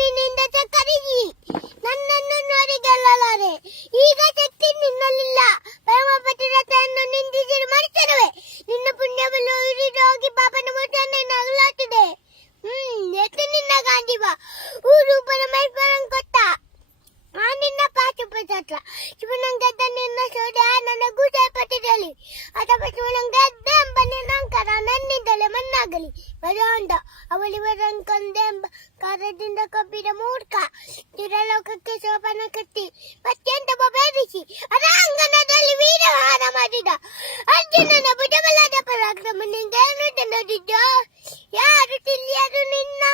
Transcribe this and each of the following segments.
ನಿನ್ನಿಂದ ಕರಗಿ ನನ್ನನ್ನು ನೋಡಿ ಗೆಲ್ಲಲಾರೆ. ಈಗ ಶಕ್ತಿ ನಿನ್ನಲ್ಲಿಲ್ಲ. ಪ್ರೇಮ ಪತಿರತೆಯನ್ನು ನಿಂದಿಸಿರು ಮನುಷ್ಯರುವೆ. ನಿನ್ನ ಪುಣ್ಯವನ್ನು ಉರಿದೋಗಿ ಪಾಪನ ಮುಟ್ಟನ್ನು ನಗಲಾಟಿದೆ. ಎತ್ತು ನಿನ್ನ ಗಾಂಧಿವ ಊರು ಪರಮೇಶ್ವರನ್ ಕೊಟ್ಟ ಆ ನಿನ್ನ ಪಾಶುಪತ್ರ ಶಿವನಂಗದ್ದ ನಿನ್ನ ಸೋದ ನನಗೂ ಸೇಪಟ್ಟಿರಲಿ. ಅಥವಾ ಶಿವನಂಗದ್ದ ಎಂಬ ನಿನ್ನಂಕರ ನನ್ನಿಂದಲೇ ಮಣ್ಣಾಗಲಿ. ಬರೋಂಡ ಅವಳಿವರನ್ ಕೊಂದೆಂಬ ಕಾರದಿಂದ ಕಬ್ಬಿದ ಮೂರ್ಖ ಚಿರಲೋಕಕ್ಕೆ ಶೋಭನ ಕಟ್ಟಿ ಅತ್ಯಂತ ಬೇರಿಸಿ ಅರಾಂಗಣದಲ್ಲಿ ವೀರಹಾರ ಮಾಡಿದ ಅರ್ಜುನನ ಭುಜಬಲದ ಪರಾಕ್ರಮ ನಿಂಗೇನು ನೋಡಿದ್ದ. ಯಾರು ತಿಳಿಯರು ನಿನ್ನ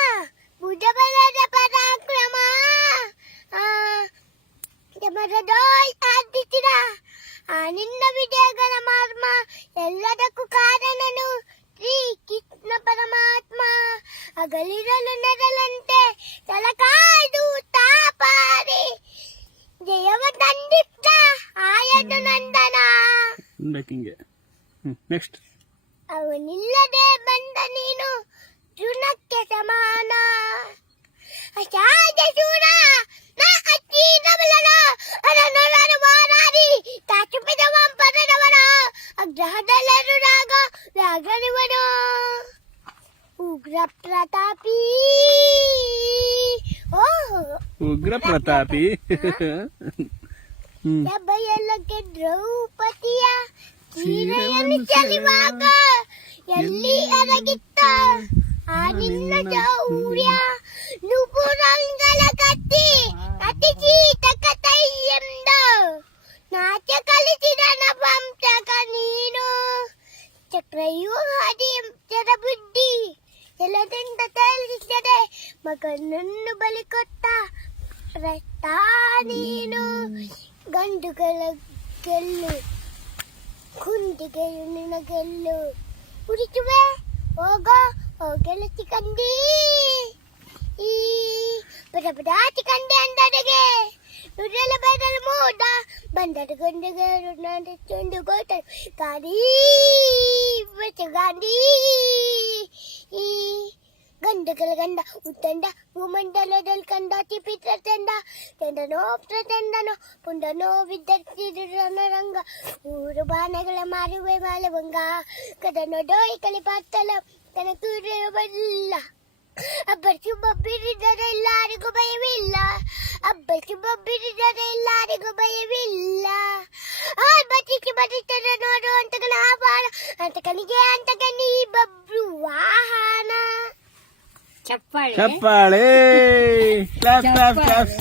ಭುಜಬಲದ ಪರಾಕ್ರಮ. ಆದಿಸಿದ ಆ ನಿನ್ನ ವಿಜಯಗಳ ಮರ್ಮ ಎಲ್ಲದಕ್ಕೂ ಕಾರಣನು ಶ್ರೀ ಕೃಷ್ಣ ಪರಮಾತ್ಮ. ಅಗಲಿರಲು ನೆರಳಂತೆ ತಲಕಾಯ್ದು ತಾಪಾರಿ ಜಯವ ತಂದಿದ್ದ ಆಯದು ನಂದನ. ನೆಕ್ಸ್ಟ್ ಅವನಿಲ್ಲದೆ ಬಂದ ನೀನು ತೃಣಕ್ಕೆ ಸಮಾನ. ಅಸಾಧ್ಯ ಶೂರ ನಾ ಅಚ್ಚೀನ ಬಲನ ಅರನೊರನ ಮಾರಾರಿ ತಾಚುಪಿದ ಪರದವನ ಅಗ್ರಹದಲ್ಲರು ರಾಗನಿವನು ಉಗ್ರ ಪ್ರತಾಪಿ. ಉಗ್ರ ಪ್ರತಾಪಿ ಬಯಲಕ್ಕೆ ದ್ರೌಪದಿಯ ಸೀರೆಯನ್ನು ಚೆಲುವಾಗ ಎಲ್ಲಿ ಅರಗಿತ್ತ ಆ ನಿನ್ನ ಚೌರ್ಯ. ನುಪುರಂಗಲ ಕತ್ತಿ ಅತಿಚೀತ ಕಥೆಯಿಂದ ನಾಟ್ಯ ಕಲಿಸಿದ ನಪಂಸಕ ನೀನು. ಚಕ್ರವ್ಯೂಹದಿ ಬುದ್ಧಿ ಜಲದಿಂದ ತೇಲಿಸದೆ ಮಗನನ್ನು ಬಲಿ ಕೊಟ್ಟ ಪ್ರಸ್ತ ನೀನು. ಗಂಡುಗಳ ಗೆಲ್ಲು ಕುಂದಿಗೆಯು ನಿನ್ನ ಗೆಲ್ಲು ಉರಿಸುವೆ ಹೋಗೋ ಗೆಳತಿ ಕಂದಿ. ಈ ಪದಪದಾತಿ ಕಂದೆ ಅಂದಡೆಗೆ ನುಡ್ರೆಲ್ಲ ಬೈದಲು ಮೋಡ ಬಂದದ ಗಂಡಿಗೆ ಚಂಡು ಗೋಟ ಗಾಂಧಿ ಗಾಂಧಿ. ಈ ಗಂಡುಗಳ ಗಂಡ ಉತ್ತಂಡ ಭೂಮಂಡಲದಲ್ಲಿ ಕಂದಾತಿ ಪಿತ್ರ ತಂಡ ತಂಡನೋ ಪ್ರತಂಡನೋ ಪುಂಡನೋ ವಿದ್ಯಾರ್ಥಿರಂಗ ಊರು ಬಾಣಗಳ ಮಾರುವೆ ಮಾಲವಂಗ ಕದನೋ ಡೋಯಿ ಕಲಿಪಾತ್ತಲ ತನ ಕೂರಬಲ್ಲ. ಅಬ್ಬರ್ಸು ಬಬ್ಬಿರಿದರೆ ಎಲ್ಲರಿಗೂ ಭಯವಿಲ್ಲ. ಅಬ್ಬರ್ಸು ಬಬ್ಬಿರಿದರೆ ಎಲ್ಲರಿಗೂ ಭಯವಿಲ್ಲ. ಬಚ್ಚಿಗೆ ಬರೀತಾರೆ ನೋಡು ಅಂತಕನ ಆಭಾರ ಅಂತಕನಿಗೆ ಅಂತಕನಿ ಬಬ್ರು ವಾಹನ. ಚಪ್ಪಾಳೆ ಕ್ಲಾಸ್ ಕ್ಲಾಸ್ ಕ್ಲಾಸ್.